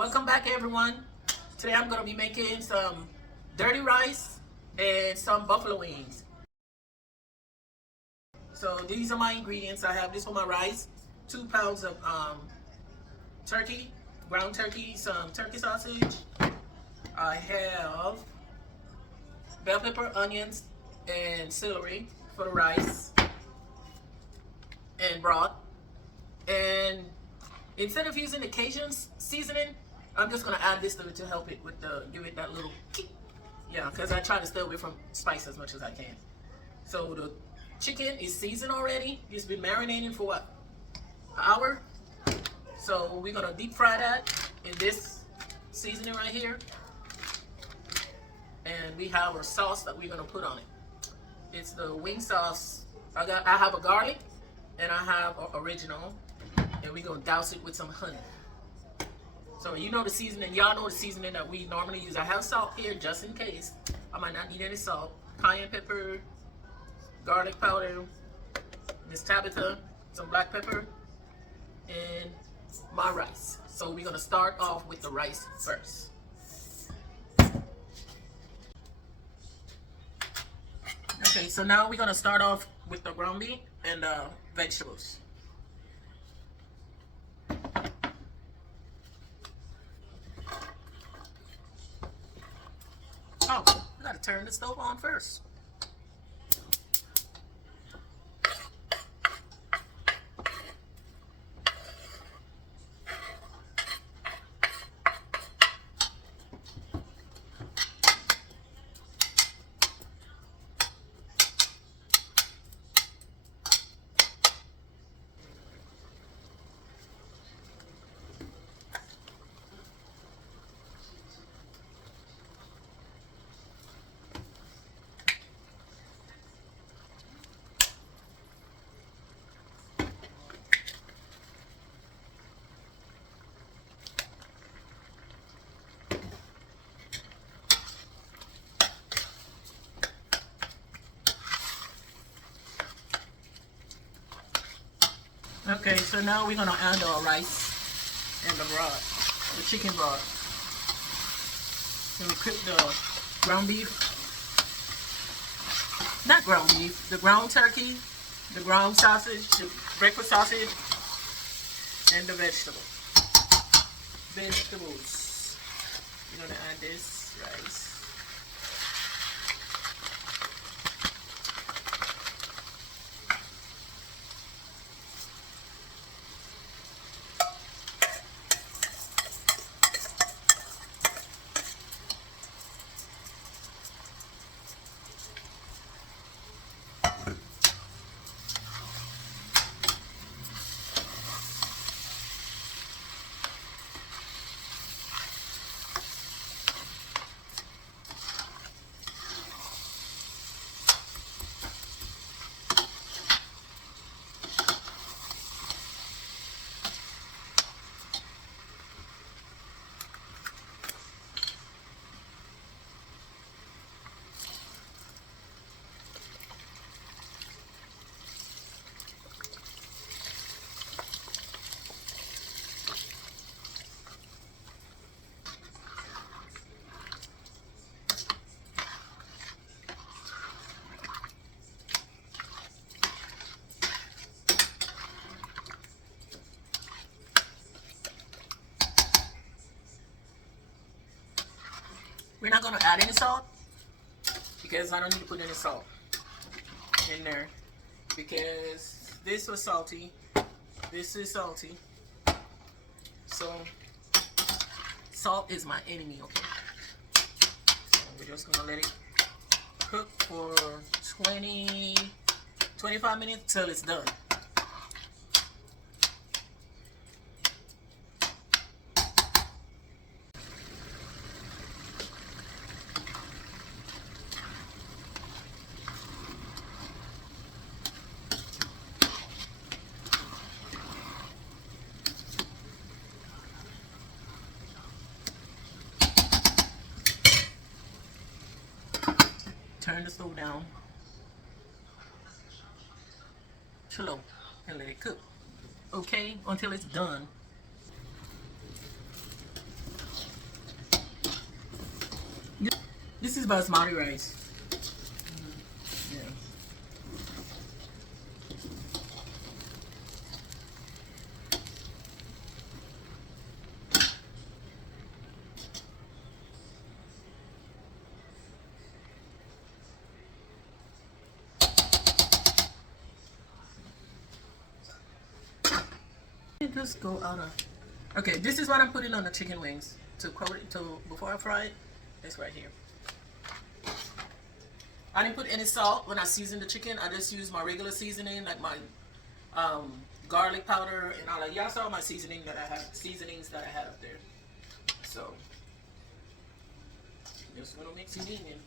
Welcome back, everyone. Today I'm going to be making some dirty rice and some buffalo wings. So these are my ingredients. I have this for my rice, 2 pounds of turkey, ground turkey, some turkey sausage. I have bell pepper, onions, and celery for the rice and broth. And instead of using the Cajun seasoning, I'm just gonna add this to help it with give it that little kick. Yeah, because I try to stay away from spice as much as I can. So the chicken is seasoned already. It's been marinating for what? An hour. So we're gonna deep fry that in this seasoning right here. And we have our sauce that we're gonna put on it. It's the wing sauce. I have a garlic and I have an original, and we're gonna douse it with some honey. So you know the seasoning, y'all know the seasoning that we normally use. I have salt here just in case. I might not need any salt. Cayenne pepper, garlic powder, Miss Tabitha, some black pepper, and my rice. So we're gonna start off with the rice first. Okay, so now we're gonna start off with the ground beef and vegetables. Oh, I gotta turn the stove on first. Okay, so now we're gonna add our rice and the broth, the chicken broth. So we cook the ground beef, not ground beef, the ground turkey, the ground sausage, the breakfast sausage, and the vegetables. We're gonna add this rice. We're not gonna add any salt because I don't need to put any salt in there because this was salty, this is salty. So salt is my enemy, okay? So we're just gonna let it cook for 25 minutes till it's done. Turn the stove down to low and let it cook. Okay, until it's done. This is basmati rice. Yeah. Just go out of. Okay, this is what I'm putting on the chicken wings to coat it to before I fry it. It's right here. I didn't put any salt when I seasoned the chicken. I just used my regular seasoning, like my garlic powder and all that. Y'all saw my seasonings that I had up there. So just gonna mix it in.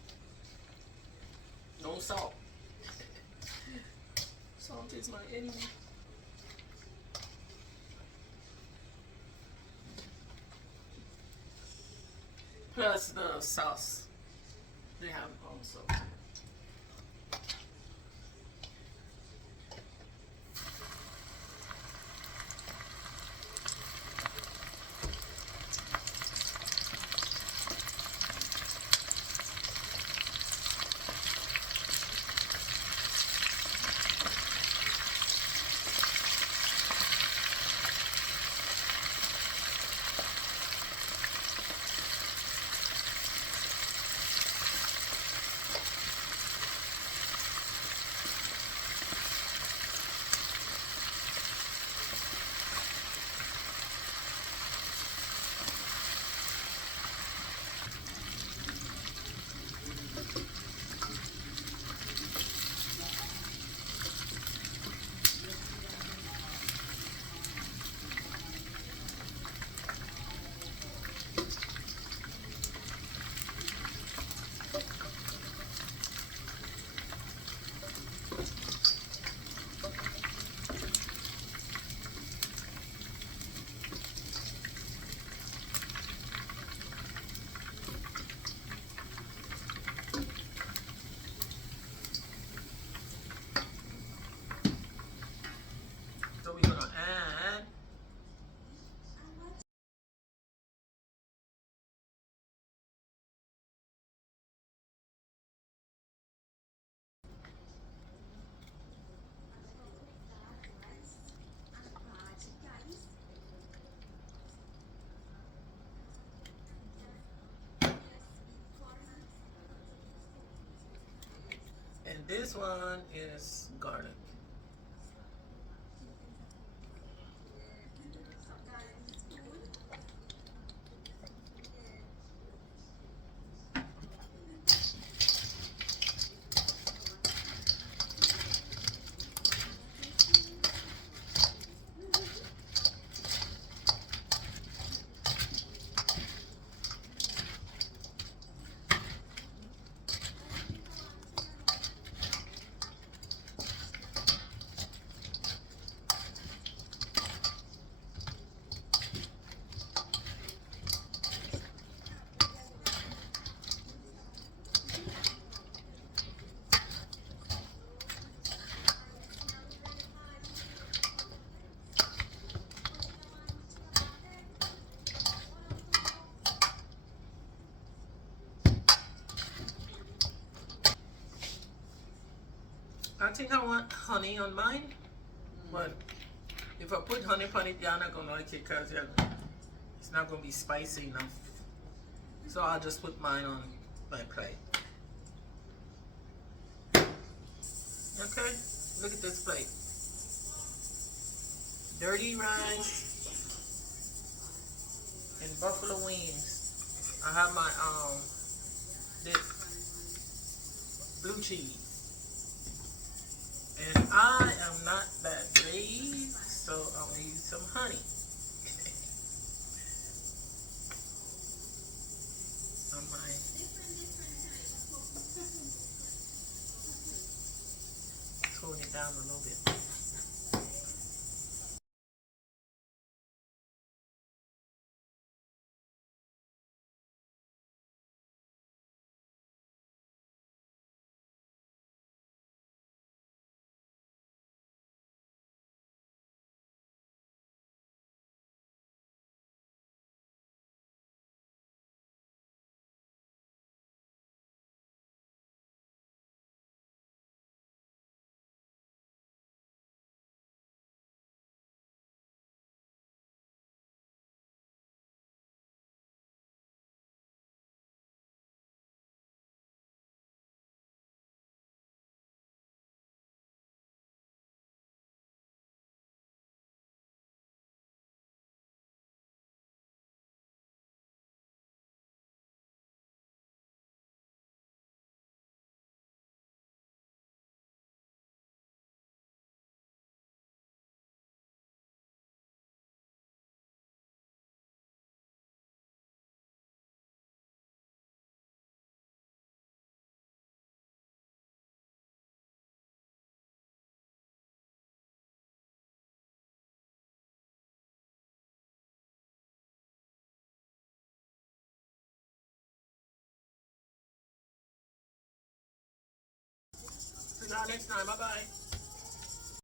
No salt. Salt is my enemy. Plus the sauce they have also. So we're gonna add and this one is garlic. I think I want honey on mine, but if I put honey on it, you're not gonna like it because it's not gonna be spicy enough. So I'll just put mine on my plate. Okay, look at this plate. Dirty rice and buffalo wings. I have my this blue cheese. And I am not that brave, so I'm gonna use some honey. On my tone it down a little bit. Y'all next time. Bye bye.